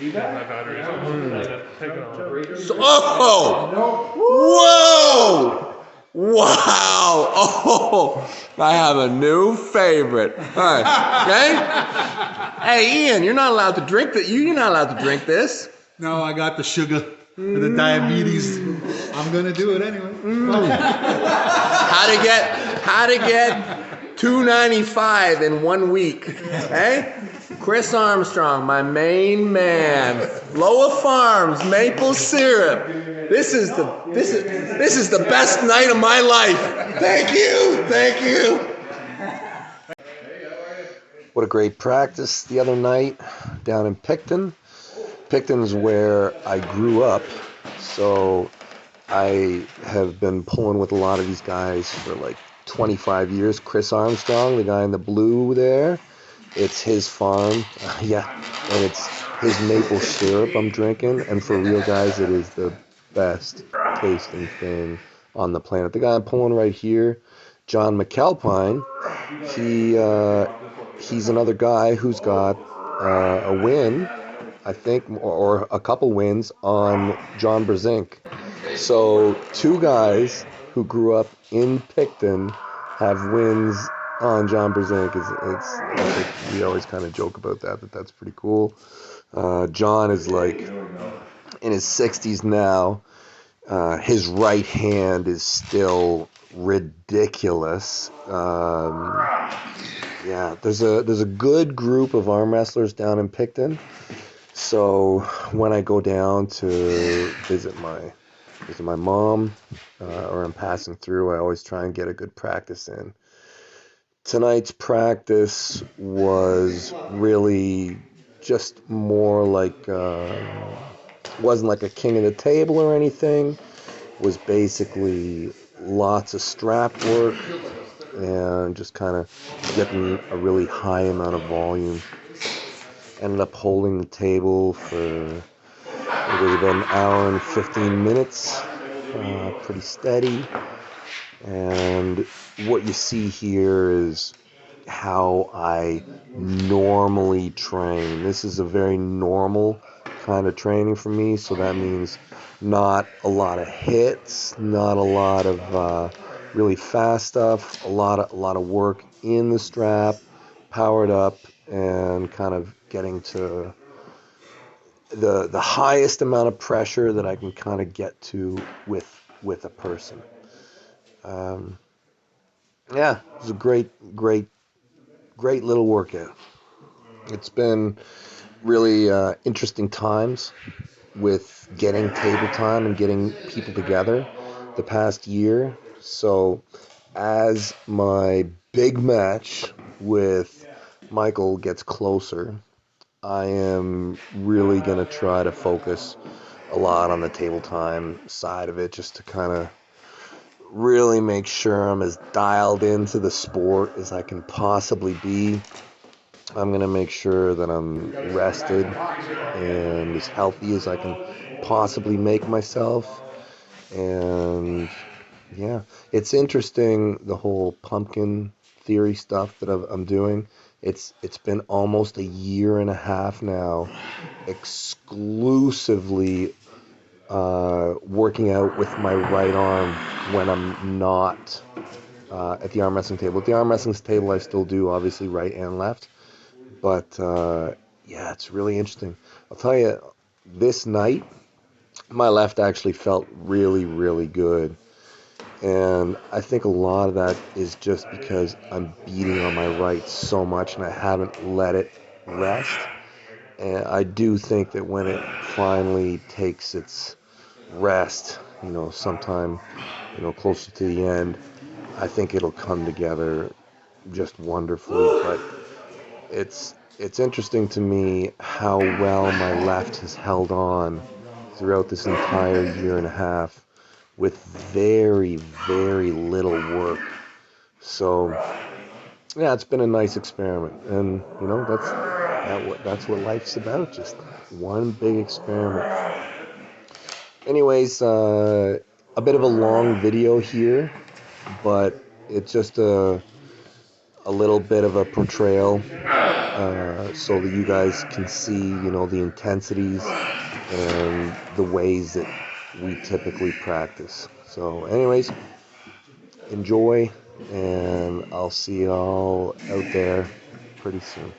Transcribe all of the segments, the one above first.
So, whoa! Wow! Oh, I have a new favorite. All right, okay? Hey, Ian, you're not allowed to drink that. You're not allowed to drink this. No, I got the sugar and the diabetes. I'm gonna do it anyway. How to get $2.95 in 1 week? Hey, Chris Armstrong, my main man. Loha Farms maple syrup. This is the best night of my life. Thank you. What a great practice the other night down in Picton. Picton's where I grew up, so I have been pulling with a lot of these guys for like 25 years. Chris Armstrong, the guy in the blue there, it's his farm, and it's his maple syrup I'm drinking, and for real guys, it is the best tasting thing on the planet. The guy I'm pulling right here, John McAlpine, he's another guy who's got a win, I think, or a couple wins on John Brzezinski. So 2 guys who grew up in Picton have wins on John Brzezinski. We always kind of joke about that's pretty cool. John is like in his 60s now. His right hand is still ridiculous. There's a good group of arm wrestlers down in Picton. So when I go down to visit my mom, or I'm passing through, I always try and get a good practice in. Tonight's practice was really just more like, wasn't like a king of the table or anything. It was basically lots of strap work and just kind of getting a really high amount of volume. Ended up holding the table for it was about an hour and 15 minutes, pretty steady. And what you see here is how I normally train. This is a very normal kind of training for me, so that means not a lot of hits, not a lot of really fast stuff, a lot of work in the strap, powered up, and kind of getting to the highest amount of pressure that I can kind of get to with a person. It was a great little workout. It's been really interesting times with getting table time and getting people together the past year. So as my big match with Michael gets closer, I am really going to try to focus a lot on the table time side of it, just to kind of really make sure I'm as dialed into the sport as I can possibly be. I'm going to make sure that I'm rested and as healthy as I can possibly make myself. And it's interesting, the whole pumpkin theory stuff that I'm doing. It's been almost a year and a half now exclusively working out with my right arm when I'm not at the arm wrestling table. At the arm wrestling table, I still do obviously right and left, but it's really interesting. I'll tell you, this night my left actually felt really, really good, and I think a lot of that is just because I'm beating on my right so much and I haven't let it rest. And I do think that when it finally takes its rest, sometime, closer to the end, I think it'll come together just wonderfully. But it's interesting to me how well my left has held on throughout this entire year and a half with very, very little work. So it's been a nice experiment, and that's what life's about, just one big experiment. Anyways, a bit of a long video here, but it's just a little bit of a portrayal so that you guys can see, you know, the intensities and the ways that we typically practice. So anyways, enjoy, and I'll see y'all out there pretty soon.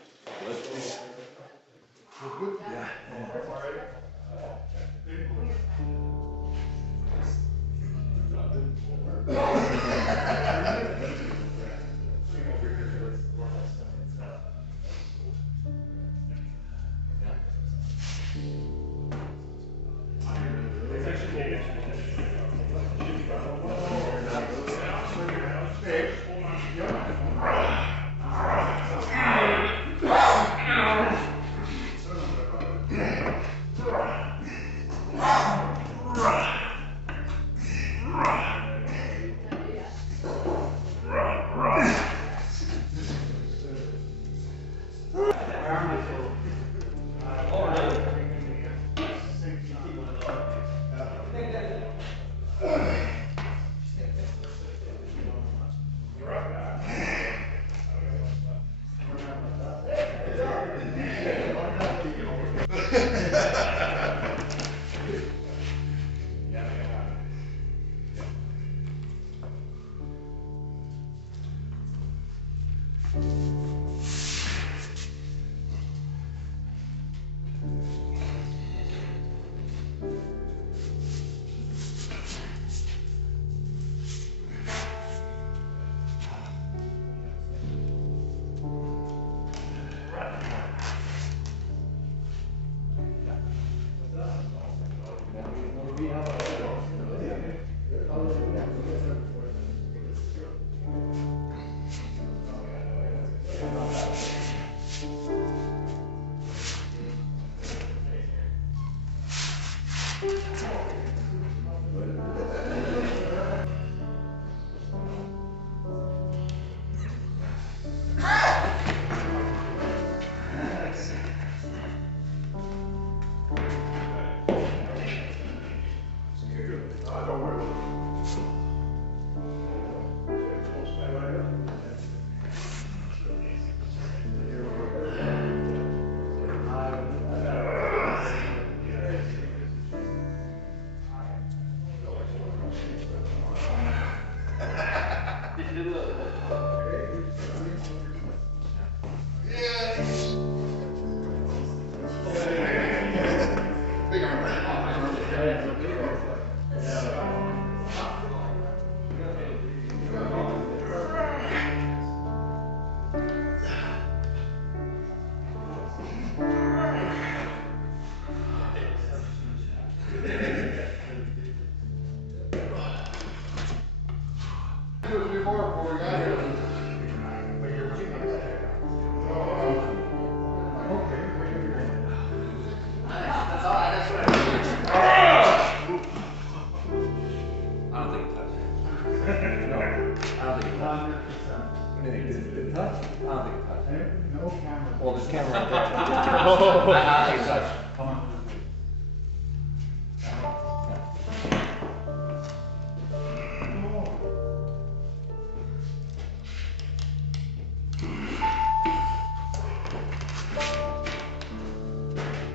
Well, there's camera right there. I think it's touch. Come on.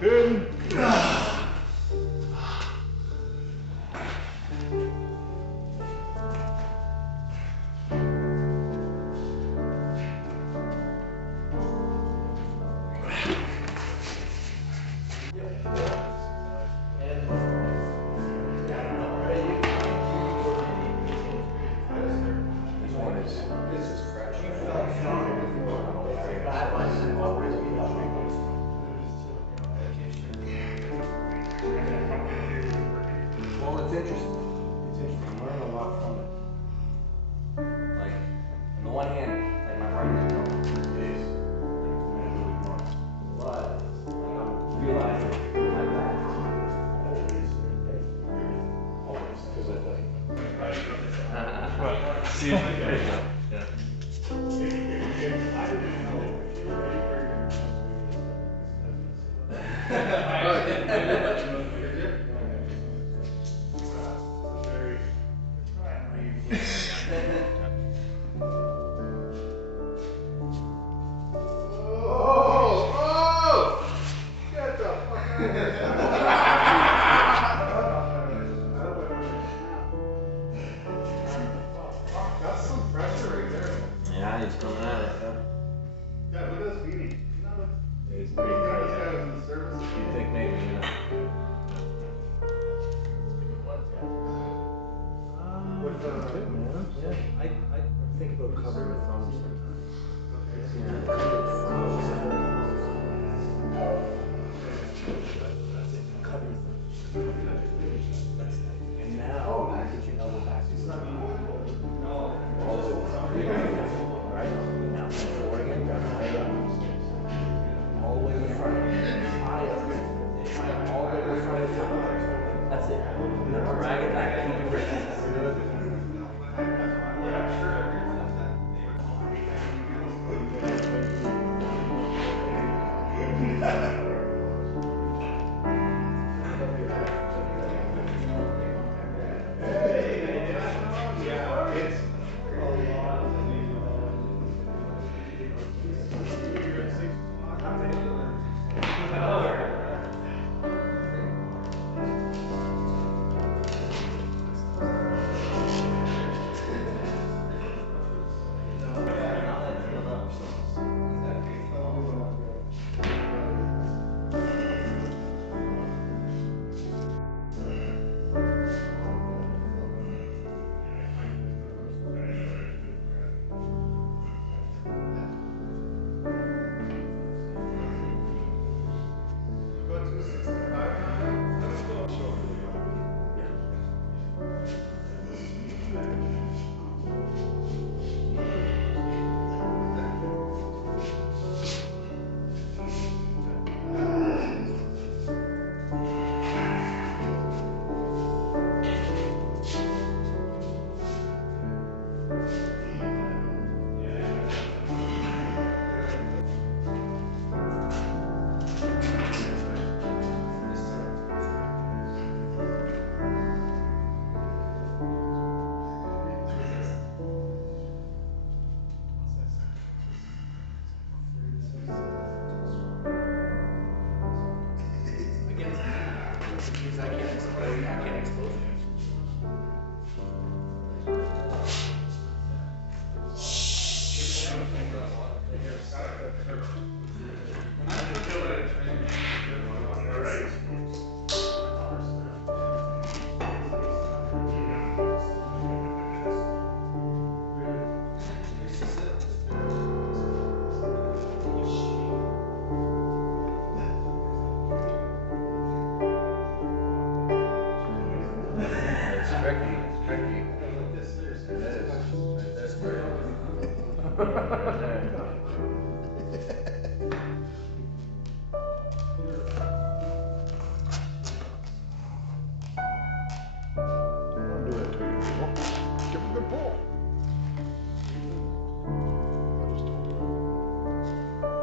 Good. Well, it's interesting. It's interesting. I'm learning a lot from it. Like, on the one hand, like my right is wrong. It is. Like, it's really wrong. But, like, I'm realizing my back is always. Because I think. See you. Yeah. It's pretty tight. You think maybe, you know? What about too, man? Yeah, I think about covering the thumbs sometimes. Yeah, cover the thumbs. That's it. Cover your thumbs. That's it. And now, get your elbow back to the all the way. Right? Now, forward again. Grab the leg up. All the way to the front. Eye up. Eye up. All the way to the front of the top. That's it. Now, drag it back. Keep your wrist. Good.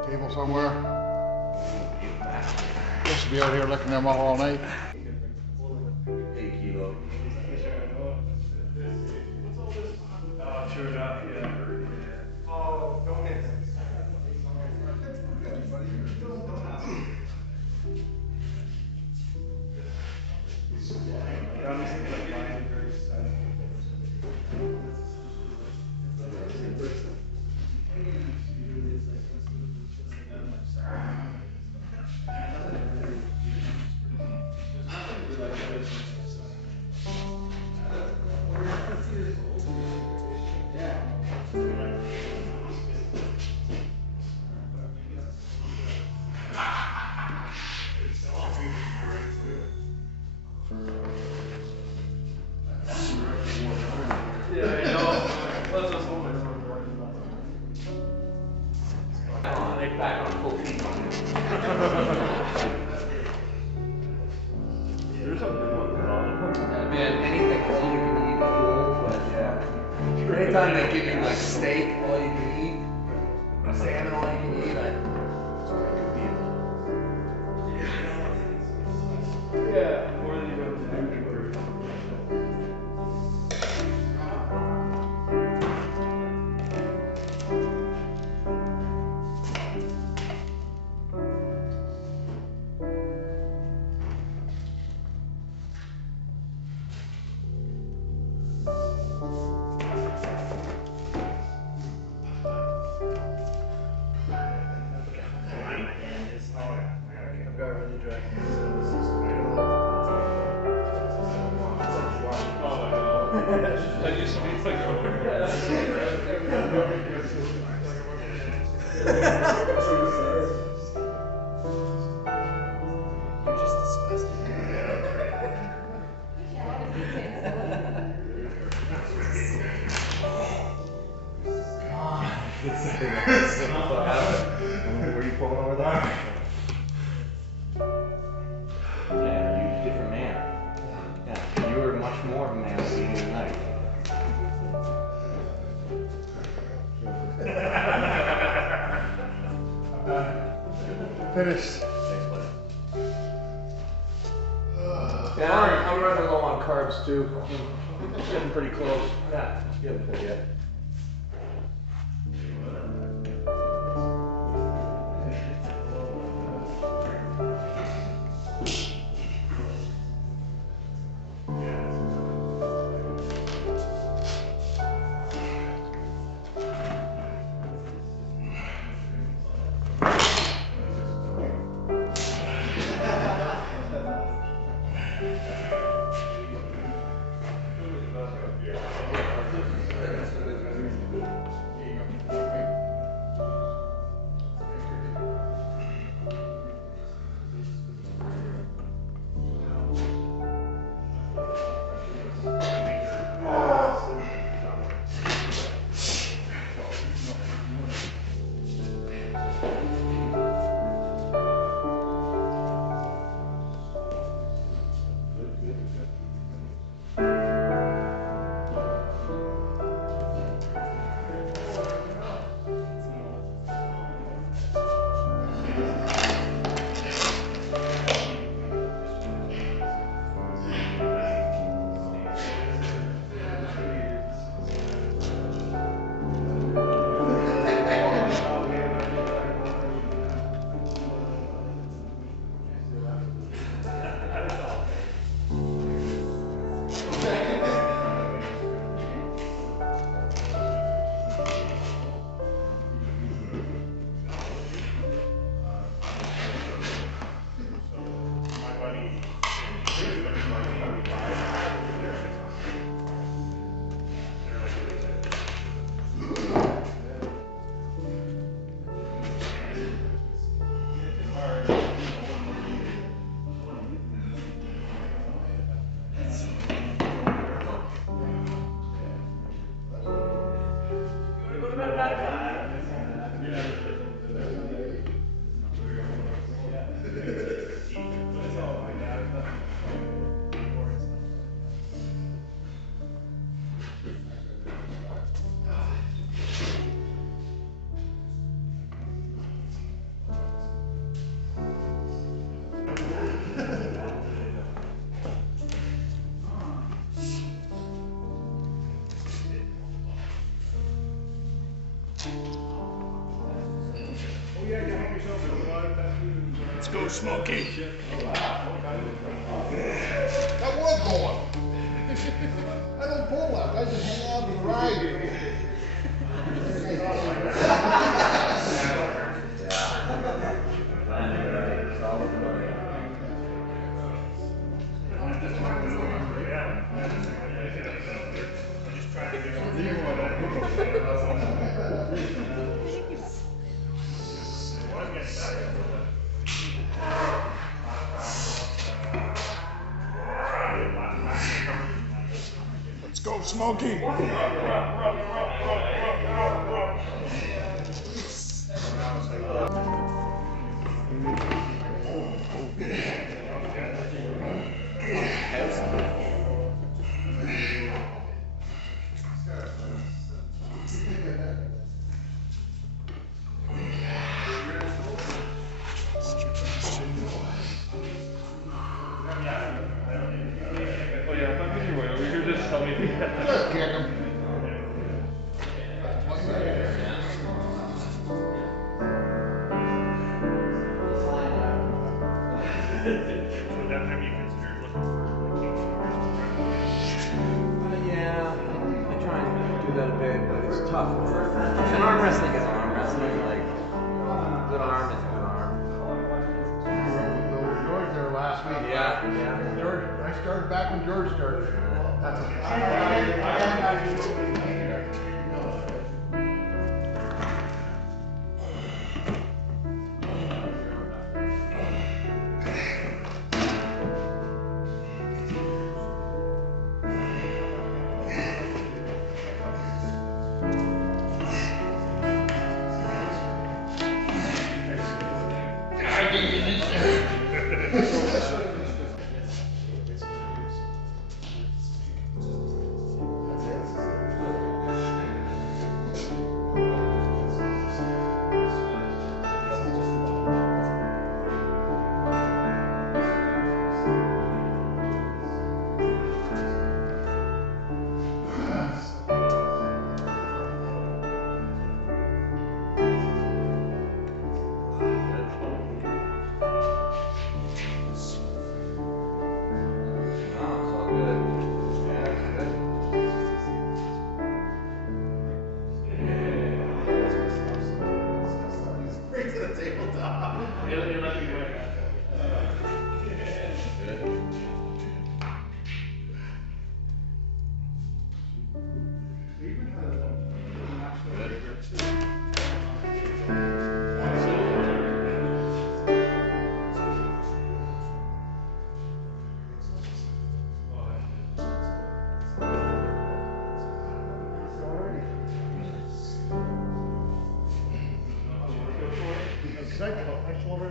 Table somewhere. Just to be out here looking them up all night. Sure enough, yeah. Oh, don't get Back on full feet. There's something going on. Man, anything all you can eat is cool, but yeah. Anytime they give you like steak, all you can eat, salmon, all you can eat, yeah, more than you go to the That used to be like You're just disgusting. Were you pulling over there? Yeah, you're a different man. Yeah, you were much more of a man at the beginning of the night. Finished. Thanks, buddy. Yeah, I'm running low on carbs too. I'm getting pretty close. Yeah, getting there yet. Let's go, Smokey. That was going. I don't pull left. I just hang out and ride. Let's go, Smokey. Kick him. Yeah, I try and do that a bit, but it's tough. And arm wrestling is arm wrestling. Like, good arm is good arm. George there last week. Yeah. George, I started back when George started.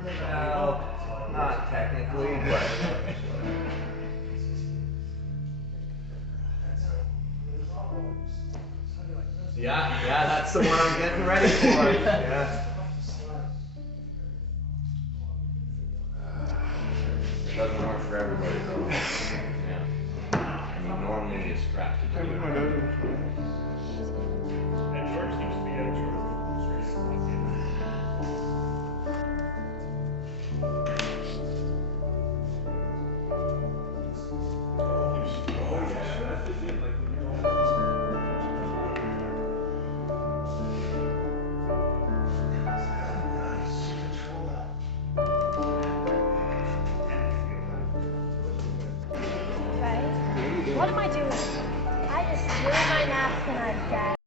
Well, not technically, but. Yeah, that's the one I'm getting ready for. Yeah. It doesn't work for everybody though. Yeah. I mean, normally you strap to do it. And George seems to be out of trouble. What am I doing? I just ruined my napkin, I guess.